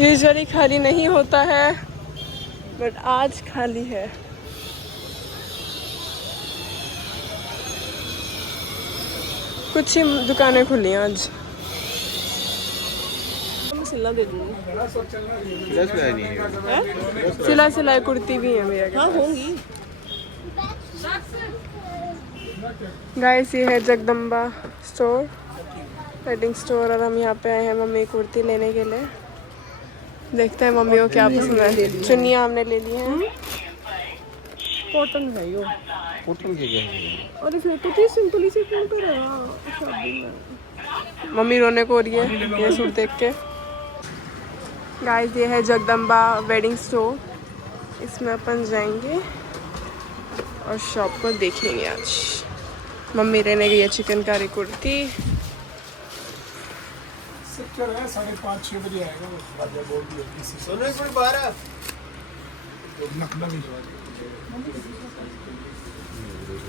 Usually खाली नहीं होता है बट आज खाली है। कुछ ही दुकानें खुली हैं आज। सिला दे दूँगी। सिला सिलाई कुर्ती भी है मेरे। हाँ होंगी। गाइस ये है जगदम्बा स्टोर, वेडिंग स्टोर, और हम यहाँ पे आए हैं मम्मी कुर्ती लेने के लिए। देखते हैं मम्मी को क्या पसंद है। चुन्नियाँ हमने ले ली हैं। कॉटन है यो। कॉटन की क्या है? अरे फिर तो सिंपल से कौन करेगा शादी में। मम्मी रोने को हो रही है ये सूट देख के। गाइस ये है जगदम्बा वेडिंग स्टोर, इसमें अपन जाएंगे और शॉप को देखेंगे। आज मम्मी लेने गई है चिकनकारी कुर्ती। 5:30-6 बजे आएगा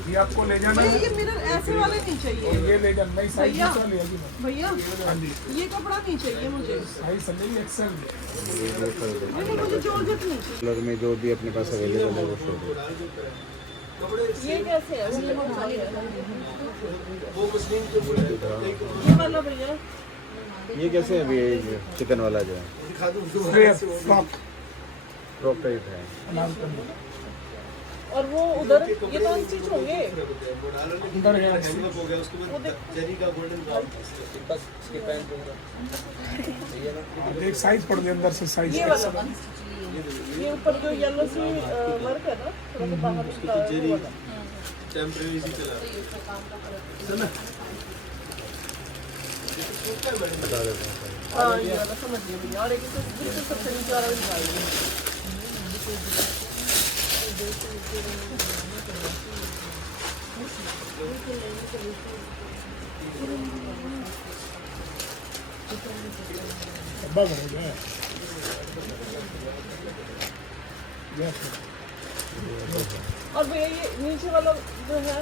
ये आपको ले जाना है। ये मिरर ऐसे वाले नहीं चाहिए। ये ले जाना है साइज भैया, ले आइए भैया हाँ जी ये कपड़ा नहीं चाहिए मुझे। साइज नहीं एक्सेल मुझे जॉर्जेट नहीं चाहिए। कलर में जो भी अपने पास अवेलेबल है वो शो दो। ये कैसे है? ये वाला भैया ये कैसे है अभी चिकन वाला जो है फ्रॉक टाइप है। और वो उधर ये तो अनस्टिच होंगे। एक साइज पड़ गया अंदर से साइज ये वाला ये ऊपर जो येलो सी वर्क है ना थोड़ा सा बाहर निकला है वो वाला। टेम्परेरी सी चला सुन हाँ ये वाला समझ गई भैया। और एक तो बिल्कुल सबसे नीचे वाला निकाल और भैया ये नीचे वाला जो है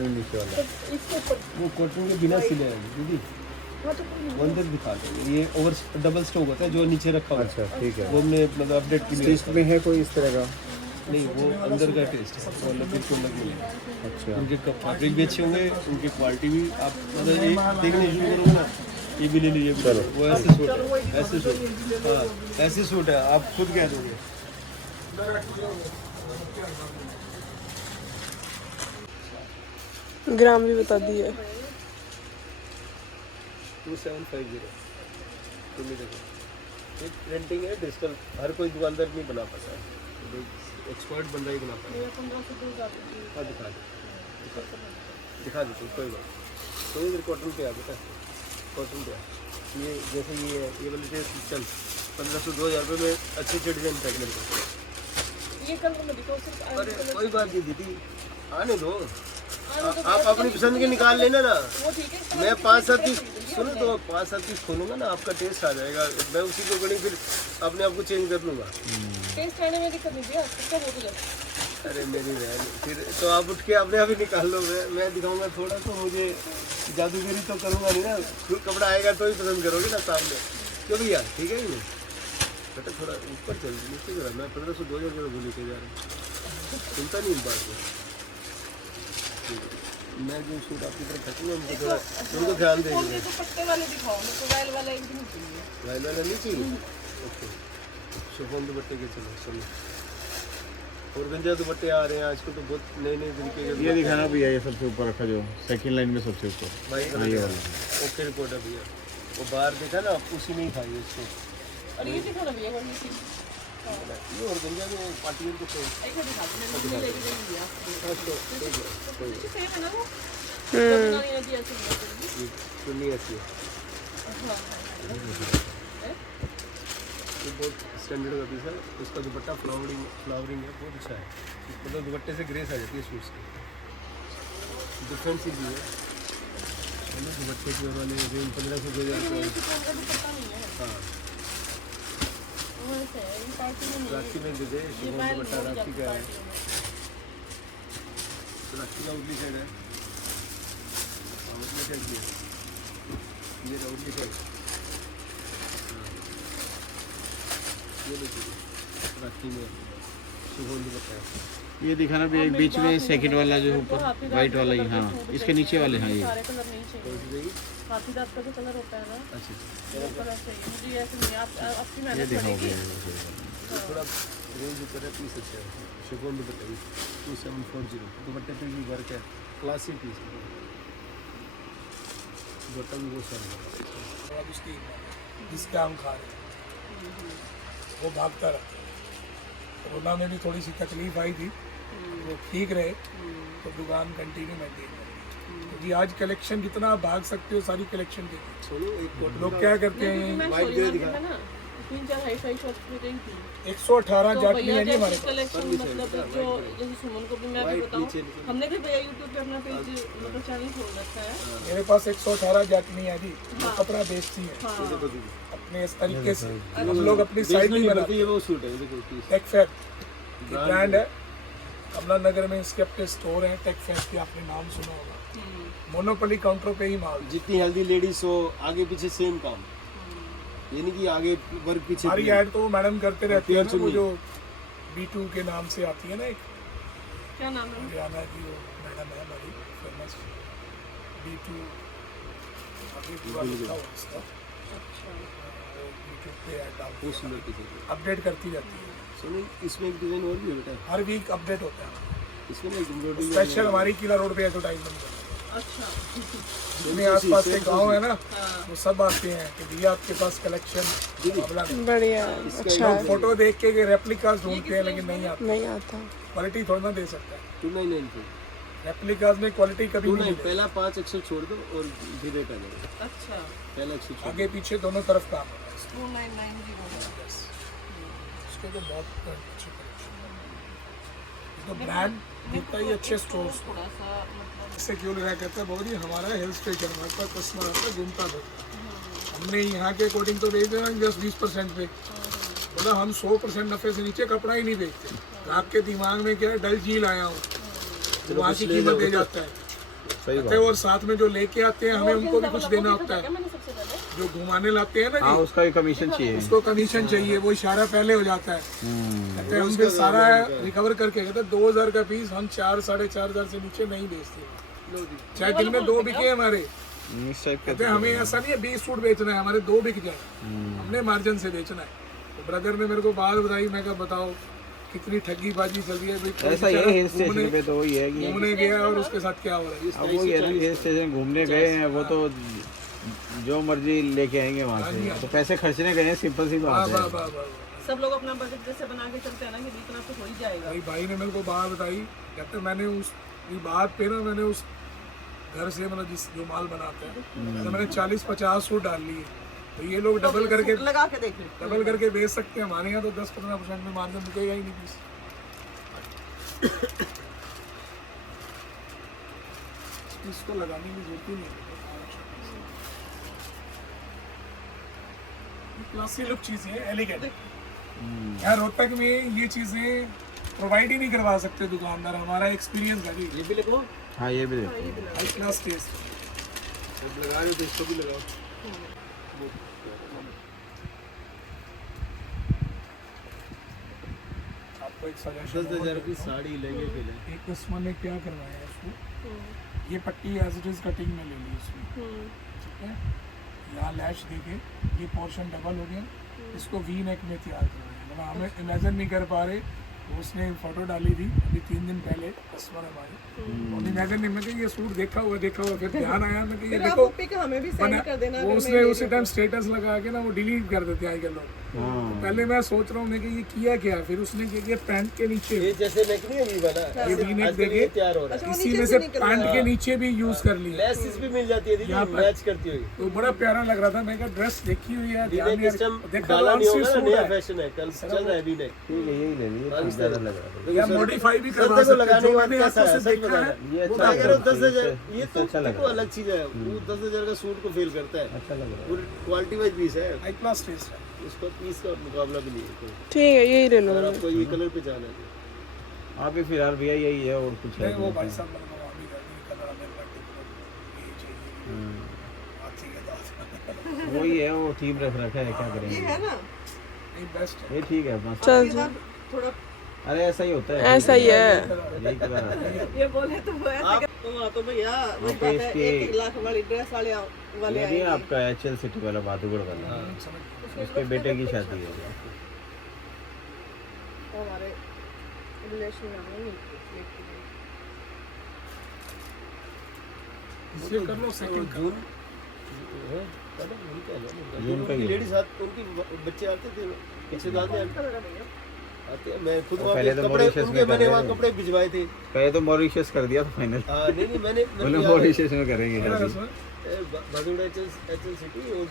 नीचे वाला इसके ऊपर वो कॉटन के बिना सिले हैं दीदी। हाँ तो कोई वो अंदर दिखा दो। ये ओवर डबल स्टॉक होता है जो नीचे रखा हुआ है। अच्छा ठीक है। वो हमने मतलब अपडेट की टेस्ट में है कोई इस तरह का? नहीं, वो अंदर का टेस्ट है मतलब बिल्कुल अलग मिलेगा। अच्छा उनके फैब्रिक भी अच्छे होंगे, उनकी क्वालिटी भी आप मतलब ये देखने शुरू करोगे ना ये भी ले लीजिए। चलो। वो ऐसे सूट है, ऐसे सूट हाँ ऐसे सूट है आप खुद कह दोगे। ग्राम भी बता दिए। 2750 तुम ही देखो। एक प्रिंटिंग है डिजिटल, हर कोई दुकानदार नहीं बना पाता है, एक्सपर्ट बंदा ही बना पाता है। हाँ दिखा दो कोई बात। तो इधर कॉटन पे आ बेटा, कॉटन पे आ। ये जैसे ये वाले ड्रेस चल 1500-2000 रुपये में अच्छे अच्छे डिजाइन पैक मिलते हैं। ये कलर में दिखाओ सिर्फ। अरे कोई बात नहीं दीदी, आने दो। आप अपनी पसंद के निकाल लेना ना। वो ठीक है। मैं 5-7 पीस सुनो तो 5-7 पीस खोलूँगा ना, आपका टेस्ट आ जाएगा। मैं उसी के अकॉर्डिंग फिर अपने आप को चेंज कर लूँगा। टेस्ट आने में दिक्कत नहीं भैया, इसका हो तो जाए। अरे मेरी बहन फिर तो आप उठ के अपने आप ही निकाल लो। मैं दिखाऊंगा थोड़ा तो मुझे जादूगरी तो करूँगा नहीं ना। कपड़ा आएगा तो ही पसंद करोगे ना सामने। क्यों भैया ठीक है नहीं बेटा, थोड़ा ऊपर चल नीचे जरा। मैं 1500-2000 बोल के जा रहा हूँ, सुनता नहीं इस बात को। मैं जो सूट आपकी तरफ खींचूंगा उनको थोड़ा उनको ध्यान देंगे। तो पत्ते वाले दिखाओ, मेरे को वाइल वाला एक नहीं चाहिए। वाइल वाला नहीं चाहिए? ओके शिफॉन दुपट्टे के चलो चलो। और गंजा दुपट्टे आ रहे हैं आजकल तो बहुत नए नए तरीके के। ये दिखाना भी है, ये सबसे ऊपर रखा जो सेकंड लाइन में सबसे ऊपर भाई ये वाला। ओके रिपोर्ट है भैया। वो बाहर देखा ना आप उसी में ही खाइए इसको। और ये दिखाना भैया कौन सी? ये और गंजा में पार्टी वेयर कुछ एक और दिखा दो, मैंने ले ली भैया। सेम है ना वो? बनानी है जी ऐसे। सुननी ऐसी है। ये बहुत स्टैंडर्ड का पीस है। इसका दुपट्टा फ्लावरिंग है, बहुत अच्छा है। मतलब दुपट्टे से ग्रेस आ जाती है सूट्स की। डिफरेंट सी चीज़ है दुपट्टे के वाले रेंज 1500-2000। हाँ राखी में दे दे दुपट्टा। राखी का है, राखी का उतनी साइड है। उसमें क्या किया ये देखिए राखी में सुगंध बताया। ये दिखाना भी एक बीच में सेकंड वाला जो ऊपर वाइट वाला ही, हाँ इसके नीचे वाले, हाँ ये सारे कलर नहीं चाहिए। हाथी दांत का जो कलर होता है ना, अच्छा वो कलर चाहिए मुझे। ऐसे नहीं, आप आपकी ये मेहनत दिखाओगे। पड़ेगी। थोड़ा रेंज ऊपर है, पीस अच्छा है। सुगंध बताइए 2740। दुपट्टे पे भी वर्क है, क्लासिक पीस। बटन वो सर और उसकी जिसका हम खा रहे हैं वो भागता रहा। कोरोना में भी थोड़ी सी तकलीफ आई थी, वो ठीक रहे तो दुकान कंटिन्यू मेंटेन करें। क्योंकि आज कलेक्शन जितना आप भाग सकते हो सारी कलेक्शन देखिए। सुनो एक कोट लोग क्या करते क्योंकि हैं, मैं वाइट सोरी ग्रे मार्केट दिखा। में ना 3-4 हाई-फाई शॉप्स में गई थी, 118 तो जाटनी भैया है नहीं हमारे जैसे पास। कलेक्शन मतलब जो जैसे सुमन को भी मैं भी वाइट बताऊं, नीचे हमने भी भैया यूट्यूब पे अपना पेज मतलब चैनल खोल रखा है। मेरे पास 118 जाटनी है जी, वो कपड़ा बेचती है हाँ अपने इस तरीके से। हम लोग अपनी साइड नहीं बनाते। ये वो सूट है देखो पीस। टेक फैक्ट ब्रांड है, कमला नगर में इसके अपने स्टोर है। टेक फैक्ट की आपने नाम सुना होगा, मोनोपोली काउंटर पे ही माल। जितनी हेल्दी लेडीज हो आगे पीछे सेम काम, ये नहीं कि आगे वर्क पीछे। हमारी ऐड तो वो मैडम करते रहती है ना, वो चुन्नी। जो B2 के नाम से आती है ना एक, क्या नाम है? हरियाणा की वो मैडम है बड़ी फेमस, B2 आगे पूरा लिखा हुआ इसका। अच्छा यूट्यूब पे ऐड डालती वो सुंदर पीस है। है, अपडेट करती रहती है। सुनो इसमें एक डिजाइन और भी है बेटा, हर वीक अपडेट होता है। इसमें ना एक एम्ब्रॉयडरी स्पेशल हमारी किला रोड पे एडवर्टाइजमेंट करते हैं। अच्छा जितने आसपास के गांव है ना, वो सब आते हैं कि भैया आपके पास कलेक्शन मुकाबला नहीं। बढ़िया, अच्छा है। फोटो देख के रेप्लिकास ढूंढते हैं लेकिन नहीं आता, नहीं आता। क्वालिटी थोड़ा ना दे सकता है। 2992 रेप्लिकास में क्वालिटी कभी नहीं 29 मिलेगी। पहला 5 100 छोड़ दो और फिर रेट आ जाएगा। अच्छा पहला 100 छोड़ आगे पीछे दोनों तरफ काम होगा 2990 इसके तो बहुत अच्छे कलेक्शन है। ये तो ब्रांड दिखता ही अच्छे स्टोर्स को। थोड़ा सा मतलब इससे क्यों लगा कहता है बहुत ही हमारा हिल स्टेशन हमारे पास कस्टमर आता है घूमता रहता है। हमने यहाँ के अकॉर्डिंग तो बेच देना 10-20% पे, बोला हम 100% नफे से नीचे कपड़ा ही नहीं बेचते। आपके दिमाग में क्या है, डल झील आया हूँ तो वहाँ की कीमत दे जाता है। सही कहते हैं, और साथ में जो लेके आते हैं हमें उनको भी कुछ देना होता है। मैंने सबसे पहले जो घुमाने लाते हैं ना हाँ जी, उसका भी कमीशन चाहिए। उसको कमीशन चाहिए, वो इशारा पहले हो जाता है। कहते हैं हम फिर सारा रिकवर करके, कहते हैं 2000 का पीस हम 4-4.5 से नीचे नहीं बेचते, चाहे दिन में 2 बिके हमारे। इस टाइप कहते हैं हमें ऐसा नहीं है 20 सूट बेचना है, हमारे 2 बिक जाए, हमने मार्जिन से बेचना है। तो ब्रदर ने मेरे को बात बताई, मैं कहा बताओ कितनी ठगी बाजी चल रही है भाई। ऐसा ही है हिल स्टेशन पे, तो वही है कि घूमने गया और उसके साथ क्या हो रहा है। अब वो ये है ना, हिल स्टेशन घूमने गए हैं, वो तो जो मर्जी लेके आएंगे वहाँ से, तो पैसे खर्चने गए हैं, सिंपल सी बात है। वाह, वाह, वाह। सब लोग अपना बजट जैसे बना के चलते हैं ना कि इतना तो हो ही जाएगा। भाई ने मेरे को बात बताई, कहते मैंने उस बात पे ना, मैंने उस घर से मतलब जिस जो माल बनाते हैं, तो मैंने 40-50 सूट डाल लिए। तो ये लोग डबल करके लगा के देख बेच सकते हैं। हमारे यहाँ तो 10-15% में मार्जिन रुकेगा ही नहीं पीस। इसको लगाने की जरूरत ही नहीं है। क्लासी लुक चीज़ें हैं, एलिगेंट। यार रोहतक में ये चीज़ें प्रोवाइड ही नहीं करवा सकते दुकानदार, हमारा एक्सपीरियंस है जी। ये भी लिखो, हाँ ये भी देखो। High class test. लगा रहे हो तो इसको भी लगाओ। आपको एक सजेशन 10,000 की साड़ी लहंगे के लिए एक कस्टमर ने क्या करवाया है इसको, ये पट्टी एज इट इज कटिंग में ले ली इसमें, ठीक है। यहाँ लैश देके ये पोर्शन डबल हो गया, इसको वी नेक में तैयार करवाया। मतलब हमें इमेजिन नहीं कर पा रहे। तो उसने फोटो डाली थी अभी 3 दिन पहले, कस्टमर हमारे, और इमेजिन नहीं, मैं ये सूट देखा हुआ फिर ध्यान आया मैं कि ये देखो हमें भी बना, वो उसने उसी टाइम स्टेटस लगा के ना वो डिलीट कर देते हैं आजकल लोग। तो पहले मैं सोच रहा हूँ मैं कि ये किया क्या, फिर उसने किया कि पैंट के नीचे ये जैसे नेक नहीं है वी वाला, ये वी नेक आजकल ये देके तैयार हो रहा है। इसी में से पैंट के नीचे भी यूज कर लिया, लेसिस भी मिल जाती है दीदी, मैच करती हुई। तो बड़ा प्यारा लग रहा था। मैं कहा ड्रेस देखी हुई है, ध्यान वी नेक इस टाइम देखा डाला नहीं होगा ना, सूट नया है फैशन है, कल चल रहा है वी नेक। ठीक है, यही ले लीजिए, काफी ज्यादा लग रहा है। या मॉडिफाई भी करवा सर सकते को लगाने के बाद मैंने कैसा आंखों है, से सच देखा बताना। है। ये वो अच्छा मैं लग कह रहा रहा है। 10,000 ये तो अच्छा लग देखो रहा है। अलग चीज है, वो 10,000 का सूट को फेल करता है, अच्छा लग रहा है। पूरी क्वालिटी वाइज पीस है, हाई क्लास टेस्ट है। उसका पीस का मुकाबला भी नहीं है कोई। ठीक है, यही ले लो। अगर आपको ये कलर पे जाना है तो आप भी फिलहाल भैया यही है, और कुछ है नहीं वो नहीं। भाई साहब मेरे को अभी कर दी कलर मेरे को ये चाहिए, हाथ चाहिए दाल। वही है, वो थीम रख रखा है, क्या ये करेंगे। है ना, नहीं बेस्ट है। ये ठीक है अपना। चल ये ना थोड़ा अरे ऐसा ही होता है, ऐसा ही है। यही तो बात है। ये बोले तो वो ऐसे तो वहाँ तो भैया वही पे बात है, इसके- 1 लाख वाली ड्रेस वाले ये नहीं आएंगे। आपका HL सिटी वाला बादुगढ़ वाला, समझ उसके बेटे की शादी है। हमारे रिलेशन में नहीं इसे कर लो सेकंड जून जून का ही है। लेडीज साथ उनके बच्चे आते थे पीछे दाल में आते हैं। मैं खुद वो वहाँ पहले पे तो कपड़े मॉरिशस उनके में मैंने कर वहाँ रहे कपड़े भिजवाए थे। पहले तो मॉरिशस कर दिया था फाइनल, नहीं नहीं मैंने बोले याद है, मॉरिशस में करेंगे शादी। भादुड़ा HL सिटी वो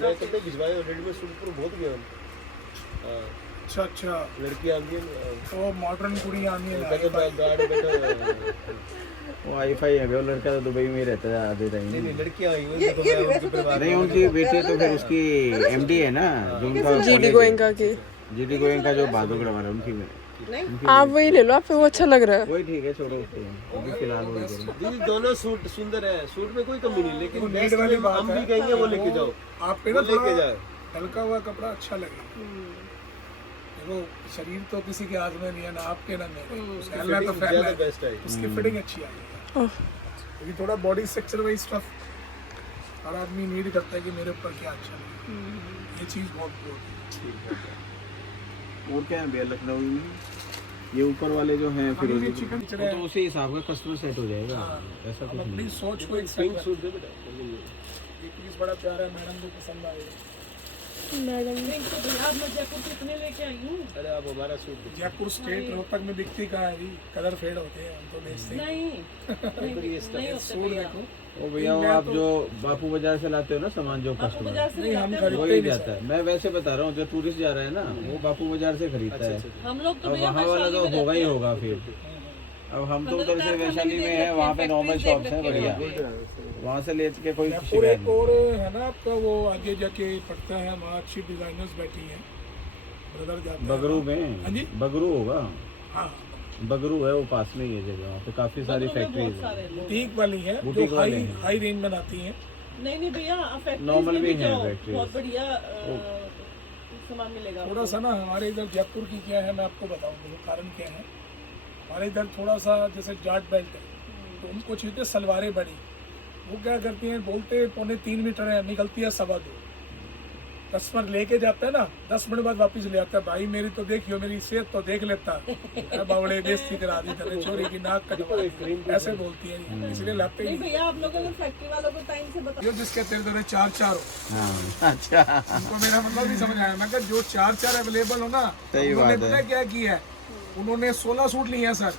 मैं कपड़े भिजवाए और रेडीमेड सूट पर बहुत गया हाँ, अच्छा अच्छा, लड़की आती है तो मॉडर्न कुड़ी आनी है बैठे गार्ड बैठा वो वाईफाई है, वो लड़का तो दुबई में ही रहता है आधे टाइम। नहीं नहीं लड़कियां आई हुई ये देखो ये मैं वैसे उनके तो परिवार नहीं, उनकी बेटी तो फिर उसकी MD है ना, जो उनका GD गोयनका की। GD गोयनका जो बादुगढ़ वाला, उनकी नहीं आप वही ले लो, आपको वो अच्छा लग रहा है। वही ठीक है, छोड़ो उसको, अभी फिलहाल वही करो। दीदी दोनों सूट सुंदर है, सूट में कोई कमी नहीं, लेकिन वो बेस्ट नीड वाली में बात हम है। भी कहेंगे वो लेके जाओ, आप पे वो ना लेके थोड़ा जाए। हल्का हुआ कपड़ा अच्छा लगे। देखो शरीर तो किसी के हाथ में नहीं है, ना आपके ना मेरे, फैलना तो फैलना ज्यादा है, बेस्ट है। उसकी फिटिंग अच्छी आ रही है। क्योंकि थोड़ा बॉडी स्ट्रक्चर वाइज स्टफ हर आदमी नीड करता है कि मेरे ऊपर क्या अच्छा लगे, ये चीज़ बहुत बहुत और क्या है भैया लखनऊ में, ये ऊपर वाले जो हैं फिर ये चिकन वो तो उसी हिसाब का कस्टमर सेट हो जाएगा, ऐसा कुछ अपनी नहीं। सोच को एक पिंक साइड सूट दे बेटा। ये पीस बड़ा प्यारा है, मैडम को पसंद आएगा। अरे आप हमारा सूट दे। जयपुर स्टेट रोहतक में बिकती कहाँ है जी, कलर फेड होते हैं, हम तो बेचते हैं। सूट देखो, ओ भैया वो आप जो बापू बाजार से लाते हो ना सामान, जो कस्टमर नहीं हम खरीदते वही ही नहीं जाता है। मैं वैसे बता रहा हूँ, जो टूरिस्ट जा रहा है ना वो बापू बाजार से खरीदता है। हम लोग तो अब वहाँ वाला तो होगा ही होगा फिर। अब हम तो उधर से वैशाली में है, वहाँ पे नॉर्मल शॉप्स हैं बढ़िया, वहाँ से ले के कोई जयपुर शिकायत एक नहीं। और है ना आपका, वो आगे जाके पड़ता है, वहाँ अच्छी डिजाइनर्स बैठी हैं, ब्रदर जाते हैं बगरू हाँ में, जी। बगरू होगा, हाँ, बगरू है वो पास में ही है जगह, वहाँ पे काफी सारी फैक्ट्रीज है। बुटीक वाली है जो बुटीक वाले हाई हैं। हाई रेंज बनाती हैं। नहीं भैया Normal भी है जाओ, factories। बहुत बढ़िया सामान मिलेगा थोड़ा सा ना हमारे इधर जयपुर की क्या है, मैं आपको बताऊँ देखो कारण क्या है। हमारे इधर थोड़ा सा जैसे जाट बेल्ट है, तो उनको चाहिए सलवारें बड़ी, वो क्या करती हैं, बोलते 2.25 मीटर है, निकलती है 2.25। कस्टमर लेके जाता है ना, 10 मिनट बाद वापस ले आता है, भाई मेरी तो देखियो, मेरी सेहत तो देख लेता, बावड़े बेइज्जती करा दी तेरे छोरी की नाक कटवा दी, ऐसे बोलती है, इसलिए लाते ही नहीं नहीं। भैया आप लोगों को फैक्ट्री वालों को टाइम से बता जो जिसके तेरे दोरे 4 हो, हाँ, अच्छा उनको मेरा मतलब नहीं समझ आया। मैं जो 4 अवेलेबल हो ना, सही उन्होंने बात है। पता क्या किया है, उन्होंने 16 सूट लिए हैं सर,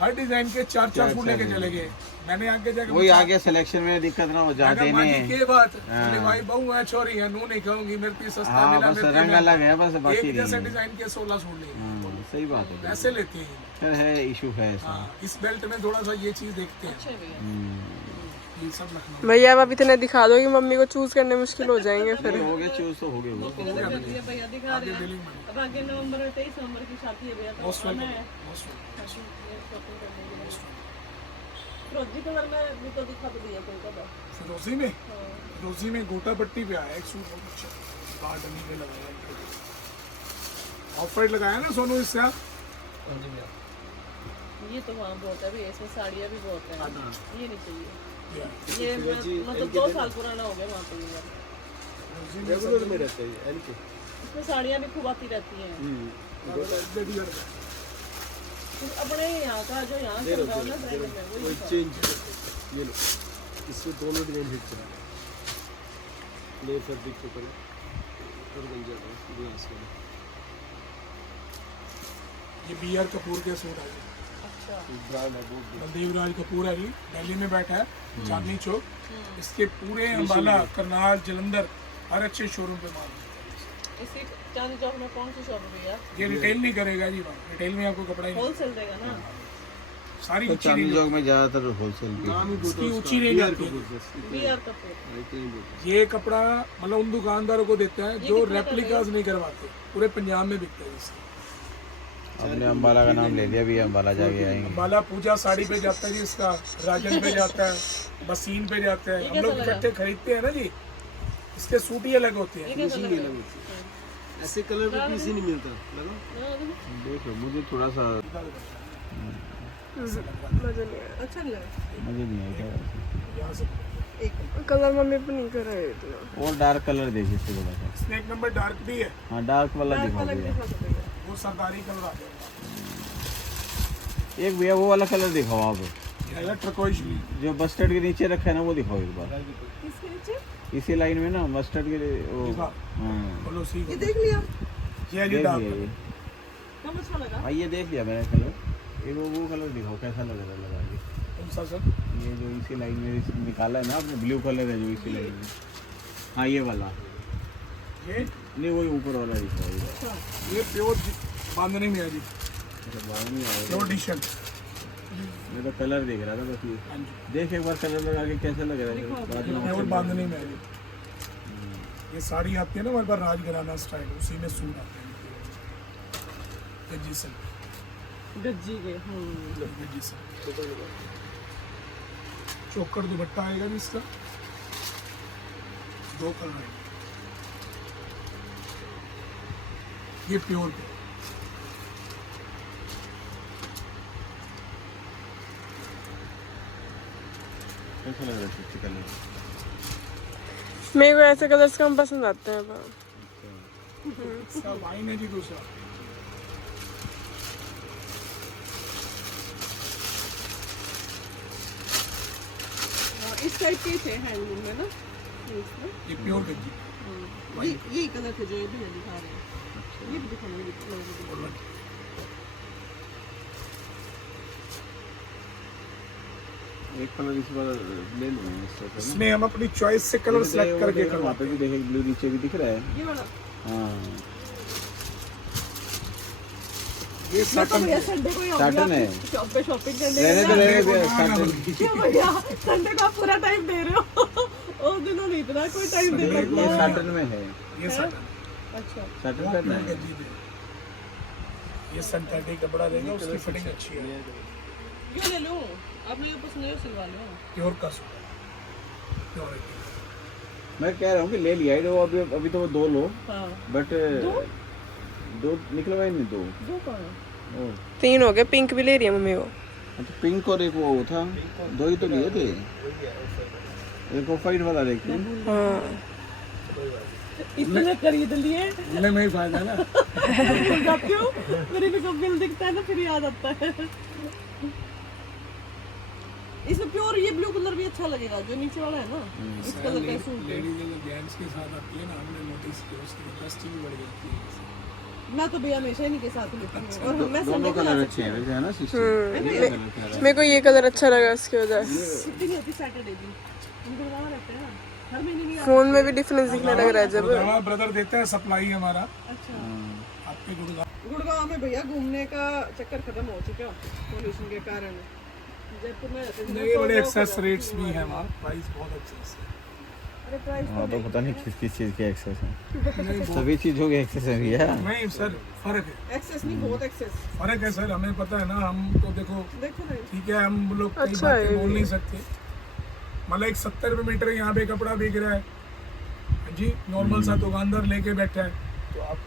हर डिजाइन के 4 सूट लेके चले गए। मैंने आगे जाके वही आगे सिलेक्शन में दिक्कत ना हो जाते नहीं। के बात बोले भाई बहू है छोरी है, नू नहीं कहूंगी, मेरे पे सस्ता हाँ मिला, बस मेरे पे रंग अलग है, बस बाकी एक जैसे नहीं है। डिजाइन के 16 सूट लिए, हाँ, सही बात है, ऐसे लेते हैं। फिर है इशू है ऐसा। हाँ, इस बेल्ट में थोड़ा सा ये चीज देखते हैं, ये सब लखनऊ। भैया अब इतने दिखा दो कि मम्मी को चूज करने मुश्किल हो जाएंगे फिर। हो गए चूज तो हो गए वो। भैया दिखा रहे हैं। डीलिंग में अब आगे नवंबर में 23 नवंबर की शादी है भैया, तो मोस्ट आना वेलकम, है मोस्ट वेलकम। शॉपिंग करने के लिए। फिरोजी कलर में भी तो दिखा तो दिया कोई कलर। फिरोजी में, फिरोजी में गोटा पट्टी पे आया एक सूट बहुत अच्छा, गार्डन में लगाया, ऑफ वाइट लगाया ना सोनू इससे आप? ये तो वहाँ बहुत है भैया, इसमें साड़ियाँ भी बहुत हैं, ये नहीं चाहिए। या, ये मतलब 2 साल पुराना हो गया वहाँ पे ये वाला। रेगुलर में रहते हैं एनके। इसमें साड़ियाँ भी खूब आती रहती हैं। रेगुलर में। तो अपने यहाँ का जो यहाँ चल रहा है ना ट्रेंड में, वही कोई दिखाओ। चेंज ये लो, इसमें दोनों डिजाइन हिट करा ले फैब्रिक के ऊपर और बन जाता है ये इसमें। ये BR कपूर के सूट है, अच्छा ब्रांड है वो बलदेव राज कपूर है जी, दिल्ली में बैठा है, चांदनी चौक। इसके पूरे अम्बाला, करनाल, जलंधर हर अच्छे शोरूम पे माल है। इसी चांदनी चौक में कौन सी शॉप है भैया? ये रिटेल नहीं करेगा जी, वहाँ रिटेल में आपको कपड़ा ही नहीं, होलसेल देगा ना? सारी तो ऊंची चांदनी रेंज, चौक में ज्यादातर होलसेल की इसकी ऊंची रेंज आती है। BR कपूर। ये कपड़ा मतलब उन दुकानदारों को देता है जो रेप्लिकास नहीं करवाते, पूरे पंजाब में बिकता है इससे। अपने अम्बाला का नाम ले लिया भी, अम्बाला जाके आएंगे। अम्बाला पूजा साड़ी पे जाता है जी, इसका राजन पे जाता है, बसीन पे जाता है। हम लोग इकट्ठे खरीदते हैं ना जी, इसके सूट ही अलग होते हैं। ऐसे कलर का पीस ही नहीं मिलता। लगा देखो मुझे थोड़ा सा मजा नहीं आया। अच्छा नहीं लगा मुझे नहीं आया यहाँ से कलर मम्मी पे नहीं करा है इतना। और डार्क कलर देखिए इससे थोड़ा सा। स्नेक नंबर डार्क भी है, हाँ डार्क वाला दिखाओ भैया। वो सरदारी कलर आ जाएगा। एक भैया वो वाला कलर दिखाओ आप, ये आएगा टर्कोइश भी। जो मस्टर्ड के नीचे रखा है ना, वो दिखाओ एक बार। किसके नीचे इसी लाइन में ना मस्टर्ड के वो। दिखा। हाँ बोलो सी ये देख लिया ये है जी देख डार्क लिया कलर। ये। कब अच्छा लगा हाँ ये देख लिया मैंने कलर। ये वो कलर दिखाओ कैसा लग रहा है लगा के। कौन सा सर? ये जो इसी लाइन में निकाला है ना आपने, ब्लू कलर है जो इसी लाइन में। हाँ ये वाला ये नहीं, वही ऊपर वाला दिखाओ। ये प्योर बांधने में है जी, अच्छा, बाहर नहीं आएगा। Pure T-shirt. मैं तो कलर देख रहा था बस ये। हाँ जी, देख एक बार कलर लगा के कैसा लग रहा है बाद में। प्योर बांधने में है जी। ये साड़ी आती है ना हमारे पास राजघराना स्टाइल, उसी में सूट आते हैं। गज्जी से गज्जी के गज्जी से चौकर दुपट्टा आएगा भी इसका, 2 कलर आएगा। ये प्योर पे कैसा लग रहा है कलर? मेरे को ऐसे कलर्स कम पसंद आते हैं पर इसका वाइन है जी दूसरा। इस टाइप के थे हैंडलूम में ना इसमें। ये प्योर गज्जी। ये कलर थे जो ये भी दिखा रहे हैं। ये भी दिखाएंगे। एक कलर इस बार ले लूँगा इससे तो ना। इसमें हम अपनी चॉइस से कलर सेलेक्ट करके वहाँ करवाते पे भी देखे ब्लू नीचे भी दिख रहा है। ये वाला हाँ ये मैं तो साटन भैया संडे को ही साटन है। शॉप पे शॉपिंग करने रहने गए तो ना। रहने दे, साटन। क्यों भैया संडे का पूरा टाइम दे रहे हो उस दिनों नहीं इतना कोई टाइम दे ये सकता। साटन में है। ये साटन अच्छा साटन करना है। गज्जी दे। ये सिंथेटिक कपड़ा देगा, उसकी फिटिंग अच्छी है। क्यों ले लूं अब ये पसंद है सिलवा लो। प्योर का सूट, प्योर है। मैं कह रहा हूँ कि ले लिया है अभी तो वो 2 लो, हाँ बट 2 निकलवाए नहीं 2। दो कौन है? ओ 3 हो गए। पिंक भी ले रही है मम्मी को। अच्छा पिंक और एक वो था, 2 ही तो लिए थे। एक ऑफ वाइट वाला देखते हैं। हाँ इतने खरीद लिए इतने में ही फायदा है ना। भूल जाती हूँ मेरे भी कब बिल दिखता है ना फिर याद आता है। इसमें प्योर ये ब्लू कलर भी अच्छा लगेगा जो नीचे वाला है ना इस कलर का सूट है। लेडीज अगर जेंट्स के साथ आती है ना, हमने नोटिस किया उसकी इंटरेस्ट भी बढ़ जाती है। मैं तो भैया हमेशा इन्हीं के साथ लेती हूँ और मैं दोनों संडे को कलर ला अच्छे हैं वैसे है ना सिस्टर। मेरे को ये कलर अच्छा लगा इसकी वजह से। छुट्टी नहीं होती सैटरडे की हम गुड़गांव रहते हैं ना हर महीने नहीं फोन में भी डिफरेंस दिखने लग रहा है जब। गुड़गांव ब्रदर देता है सप्लाई हमारा अच्छा आपके गुड़गांव। गुड़गांव में भैया घूमने का चक्कर खत्म हो चुका पोल्यूशन के कारण। जयपुर में रहते थे ना, नए तो बड़े लोग एक्सेस हो रेट्स जाते भी हैं हैं वहाँ, प्राइस बहुत अच्छे से। अरे प्राइस हाँ तो पता नहीं किस चीज़ के एक्सेस है। नहीं सभी चीज़ों के एक्सेस है भैया। नहीं सर, फर्क है, एक्सेस नहीं बहुत एक्सेस फर्क है सर। हमें पता है ना, हम तो देखो देखो ना ठीक है, हम लोग कई अच्छा बातें है बोल ये। नहीं सकते। मतलब एक 70 रुपये मीटर यहाँ पे कपड़ा बिक रहा है जी, नॉर्मल सा दुकानदार लेके बैठा है, तो आप